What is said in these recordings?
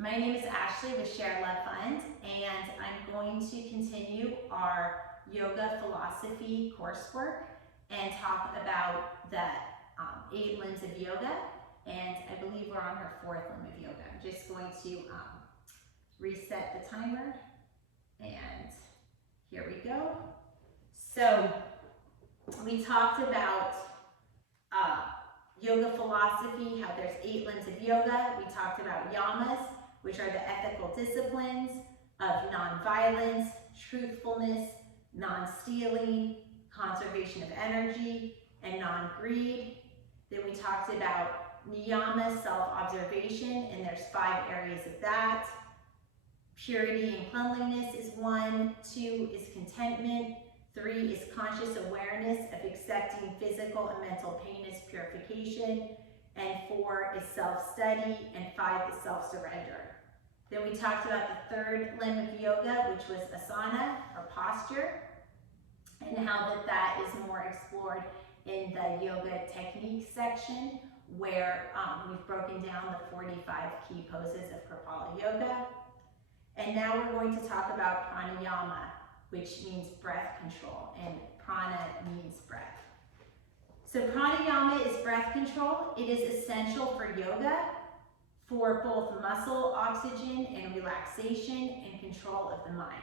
My name is Ashley with ShareLove.Fund, and I'm going to continue our yoga philosophy coursework and talk about the 8 limbs of yoga, and I believe we're on our 4th limb of yoga. I'm just going to reset the timer, and here we go. So we talked about yoga philosophy, how there's 8 limbs of yoga. We talked about yamas, which are the ethical disciplines of nonviolence, truthfulness, non-stealing, conservation of energy, and non-greed. Then we talked about Niyama, self-observation, and there's 5 areas of that. Purity and cleanliness is 1. 2 is contentment. 3 is conscious awareness of accepting physical and mental pain as purification. And 4 is self-study, and 5 is self-surrender. Then we talked about the 3rd limb of yoga, which was Asana, or posture, and how that is more explored in the yoga technique section, where we've broken down the 45 key poses of Kripalu Yoga. And now we're going to talk about Pranayama, which means breath control, and prana means breath. So pranayama is breath control. It is essential for yoga for both muscle oxygen and relaxation and control of the mind.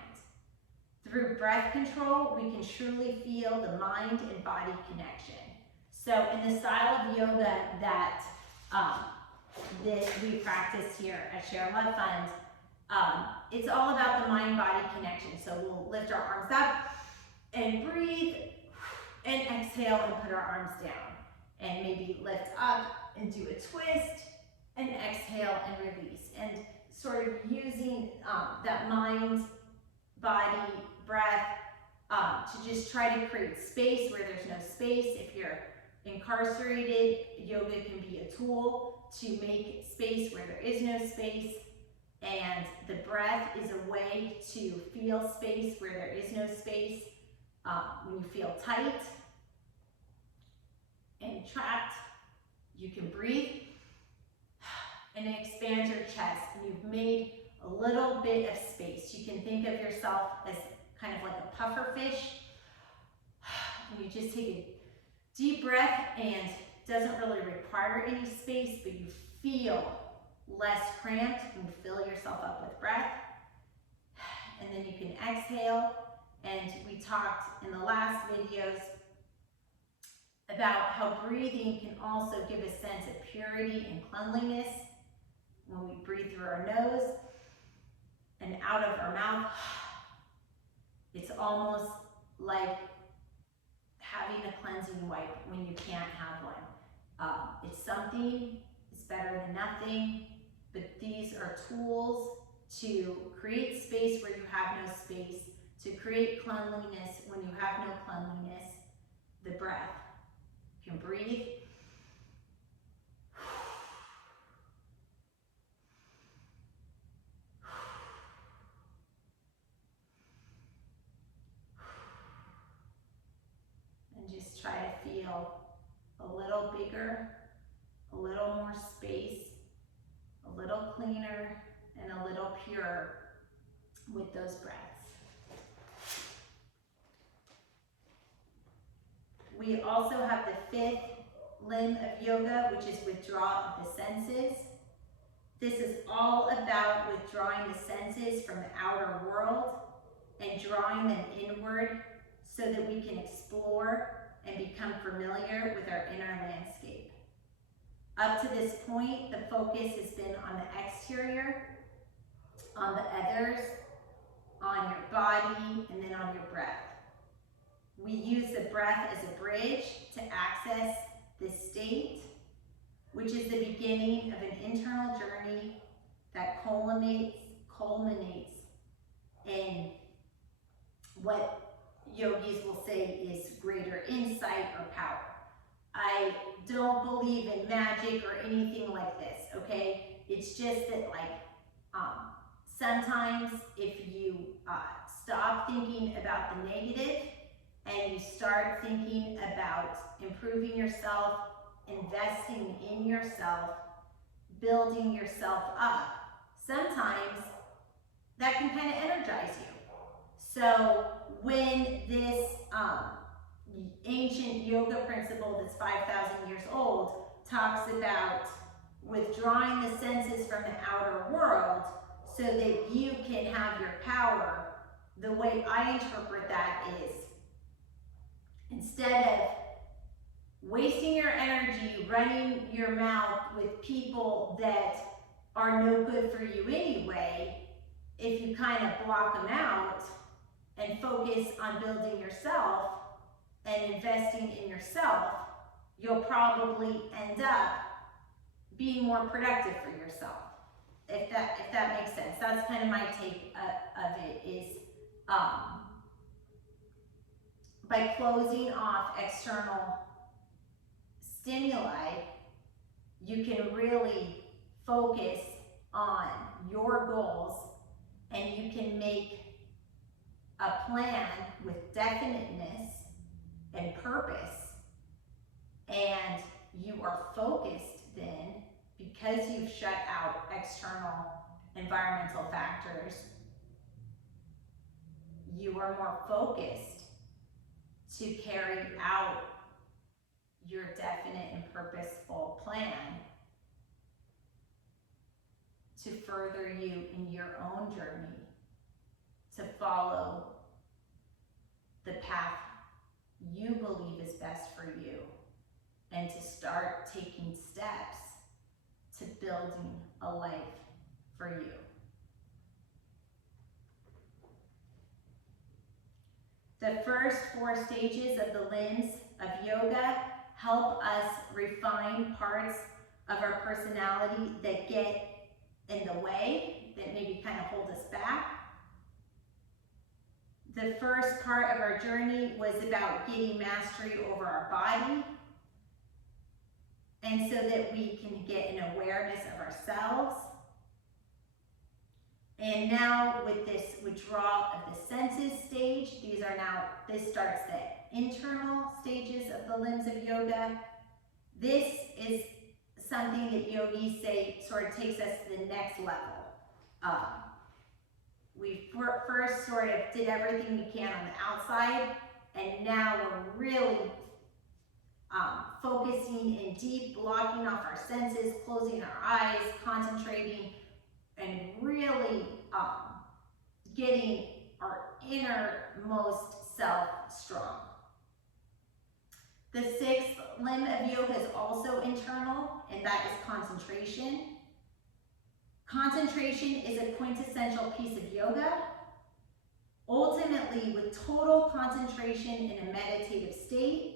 Through breath control, we can truly feel the mind and body connection. So in the style of yoga that we practice here at ShareLove.Fund, it's all about the mind-body connection. So we'll lift our arms up and breathe, and exhale and put our arms down, and maybe lift up and do a twist, and exhale and release, and sort of using that mind, body, breath to just try to create space where there's no space. If you're incarcerated, yoga can be a tool to make space where there is no space, and the breath is a way to feel space where there is no space. When you feel tight and trapped, you can breathe and expand your chest, and you've made a little bit of space. You can think of yourself as kind of like a puffer fish, and you just take a deep breath, and it doesn't really require any space, but you feel less cramped when you fill yourself up with breath. And then you can exhale. And we talked in the last videos about how breathing can also give a sense of purity and cleanliness when we breathe through our nose and out of our mouth. It's almost like having a cleansing wipe when you can't have one. It's something, it's better than nothing, but these are tools to create space where you have no space, to create cleanliness when you have no cleanliness. The breath. You can breathe. And just try to feel a little bigger, a little more space, a little cleaner, and a little purer with those breaths. We also have the 5th limb of yoga, which is withdrawal of the senses. This is all about withdrawing the senses from the outer world and drawing them inward so that we can explore and become familiar with our inner landscape. Up to this point, the focus has been on the exterior, on the others, on your body, and then on your breath. We use the breath as a bridge to access this state, which is the beginning of an internal journey that culminates in what yogis will say is greater insight or power. I don't believe in magic or anything like this, okay? It's just that, sometimes if you stop thinking about the negative and you start thinking about improving yourself, investing in yourself, building yourself up, sometimes that can kind of energize you. So when this ancient yoga principle that's 5,000 years old talks about withdrawing the senses from the outer world so that you can have your power, the way I interpret that is, instead of wasting your energy running your mouth with people that are no good for you anyway, if you kind of block them out and focus on building yourself and investing in yourself, you'll probably end up being more productive for yourself. If that makes sense. That's kind of my take of it, is by closing off external stimuli, you can really focus on your goals, and you can make a plan with definiteness and purpose, and you are focused then, because you've shut out external environmental factors. You are more focused to carry out your definite and purposeful plan to further you in your own journey, to follow the path you believe is best for you, and to start taking steps to building a life for you. The first 4 stages of the limbs of yoga help us refine parts of our personality that get in the way, that maybe kind of hold us back. The first part of our journey was about getting mastery over our body, and so that we can get an awareness of ourselves. And now with this withdrawal of the senses stage, this starts the internal stages of the limbs of yoga. This is something that yogis say sort of takes us to the next level. We first sort of did everything we can on the outside, and now we're really focusing in deep, blocking off our senses, closing our eyes, concentrating, and really getting our innermost self strong. The 6th limb of yoga is also internal, and that is concentration. Concentration is a quintessential piece of yoga. Ultimately, with total concentration in a meditative state,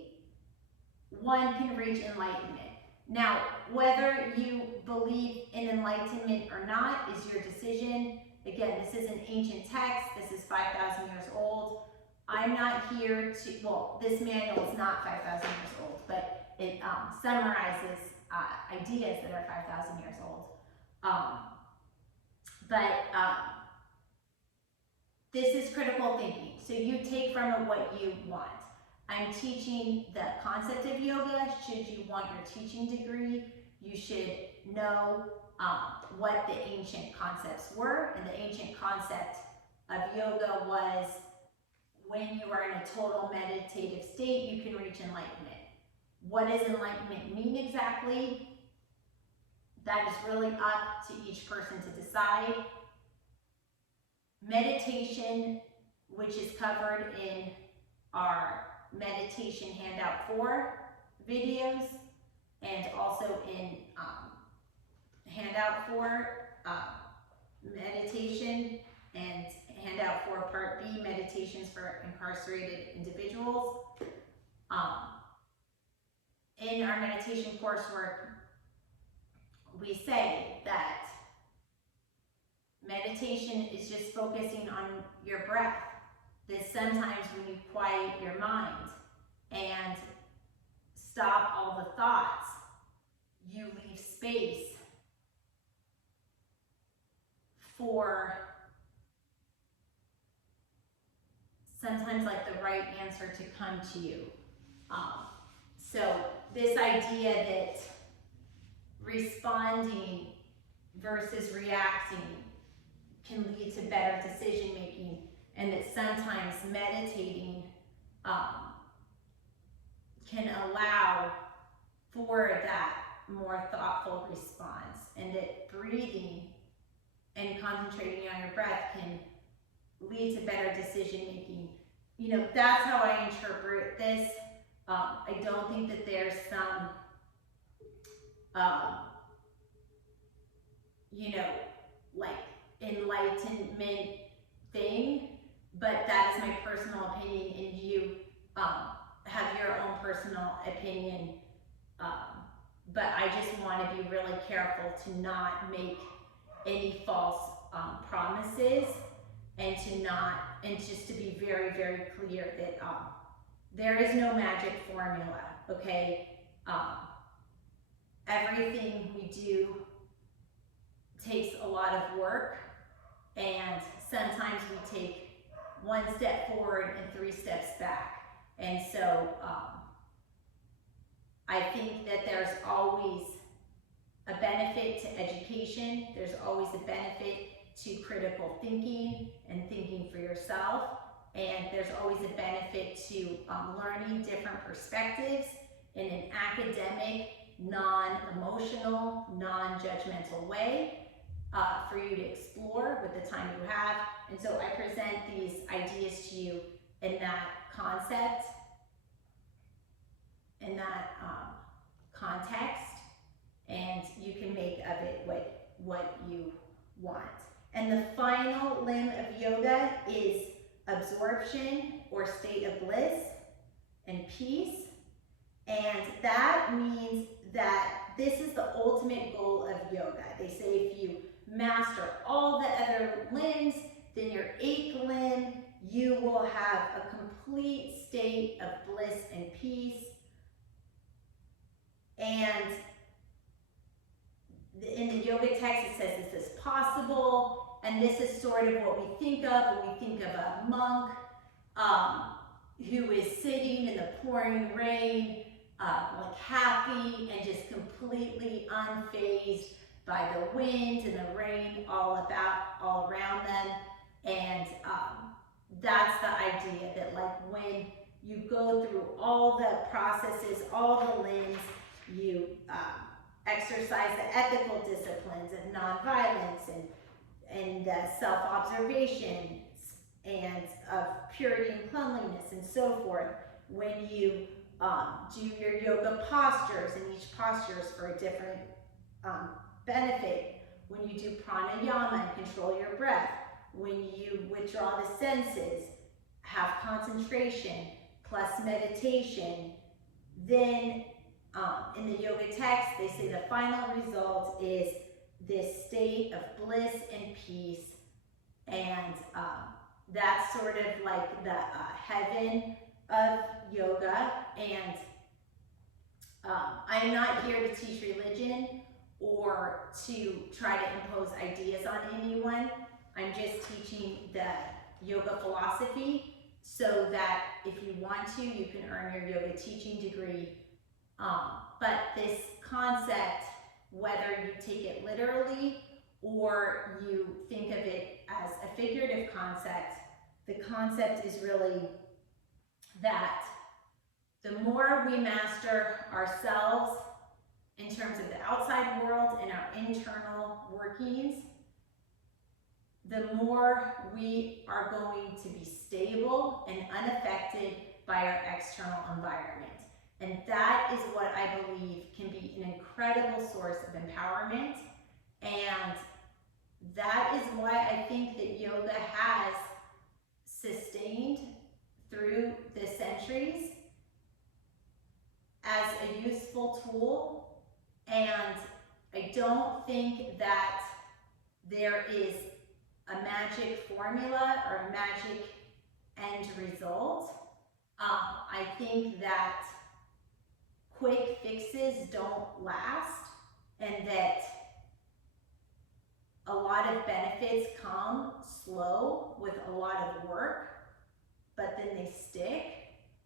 one can reach enlightenment. Now, whether you believe in enlightenment or not is your decision. Again, this is an ancient text. This is 5,000 years old. I'm not here to, well, this manual is not 5,000 years old, but it summarizes ideas that are 5,000 years old. This is critical thinking. So you take from it what you want. I'm teaching the concept of yoga. Should you want your teaching degree, you should know what the ancient concepts were. And the ancient concept of yoga was, when you are in a total meditative state, you can reach enlightenment. What does enlightenment mean exactly? That is really up to each person to decide. Meditation, which is covered in our meditation handout 4 videos, and also in handout 4 meditation, and handout 4 part B, meditations for incarcerated individuals. In our meditation coursework, we say that meditation is just focusing on your breath. That sometimes when you quiet your mind and stop all the thoughts, you leave space for sometimes like the right answer to come to you. So this idea that responding versus reacting can lead to better decision making, and that sometimes meditating can allow for that more thoughtful response, and that breathing and concentrating on your breath can lead to better decision making. You know, that's how I interpret this. I don't think that there's some, you know, like enlightenment thing, but that is my personal opinion, and you have your own personal opinion. But I just want to be really careful to not make any false promises, and just to be very, very clear that there is no magic formula, okay? Everything we do takes a lot of work, and sometimes we take one step forward and 3 steps back. And so I think that there's always a benefit to education. There's always a benefit to critical thinking and thinking for yourself. And there's always a benefit to learning different perspectives in an academic, non-emotional, non-judgmental way for you to explore with the time you have. And so I present these ideas to you in that concept, in that context, and you can make of it what you want. And the final limb of yoga is absorption, or state of bliss and peace. And that means that this is the ultimate goal of yoga. They say if you master all the other limbs, then your 8th limb, you will have a complete state of bliss and peace. And in the yoga text, it says this is possible, and this is sort of what we think of when we think of a monk who is sitting in the pouring rain, like happy and just completely unfazed by the wind and the rain all around them. And that's the idea, that like when you go through all the processes, all the limbs, you exercise the ethical disciplines of nonviolence and self-observation and of purity and cleanliness and so forth. When you do your yoga postures, and each posture is for a different benefit. When you do pranayama and control your breath, when you withdraw the senses, have concentration plus meditation, then in the yoga text, they say the final result is this state of bliss and peace. And that's sort of like the heaven of yoga. And I'm not here to teach religion or to try to impose ideas on anyone. I'm just teaching the yoga philosophy so that if you want to, you can earn your yoga teaching degree. But this concept, whether you take it literally or you think of it as a figurative concept, the concept is really that the more we master ourselves in terms of the outside world and our internal workings, the more we are going to be stable and unaffected by our external environment. And that is what I believe can be an incredible source of empowerment. And that is why I think that yoga has sustained through the centuries as a useful tool. And I don't think that there is a magic formula or a magic end result. I think that quick fixes don't last, and that a lot of benefits come slow with a lot of work, but then they stick.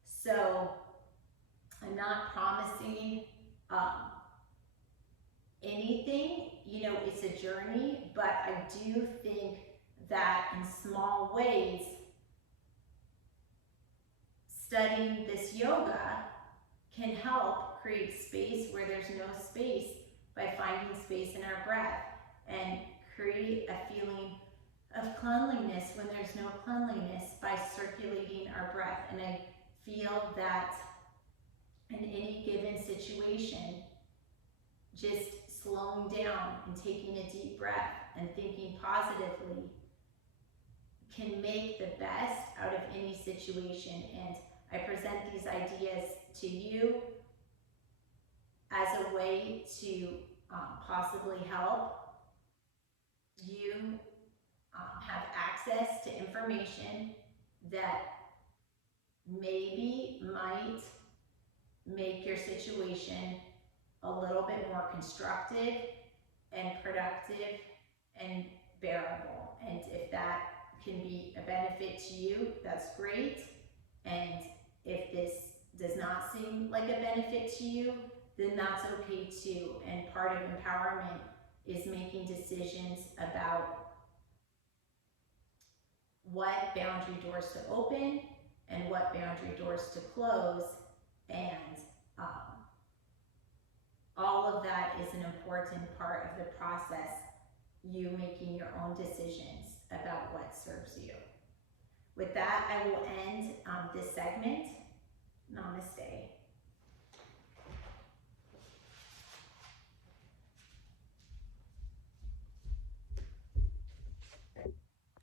So I'm not promising anything, you know, it's a journey, but I do think that in small ways, studying this yoga can help create space where there's no space by finding space in our breath, and create a feeling of cleanliness when there's no cleanliness by circulating our breath. And I feel that in any given situation, just slowing down and taking a deep breath and thinking positively can make the best out of any situation. And I present these ideas to you as a way to possibly help you have access to information that maybe might make your situation a little bit more constructive and productive and bearable. And if that can be a benefit to you, that's great. And if this does not seem like a benefit to you, then that's okay too. And part of empowerment is making decisions about what boundary doors to open and what boundary doors to close. And all of that is an important part of the process, you making your own decisions about what serves you. With that, I will end this segment. Namaste.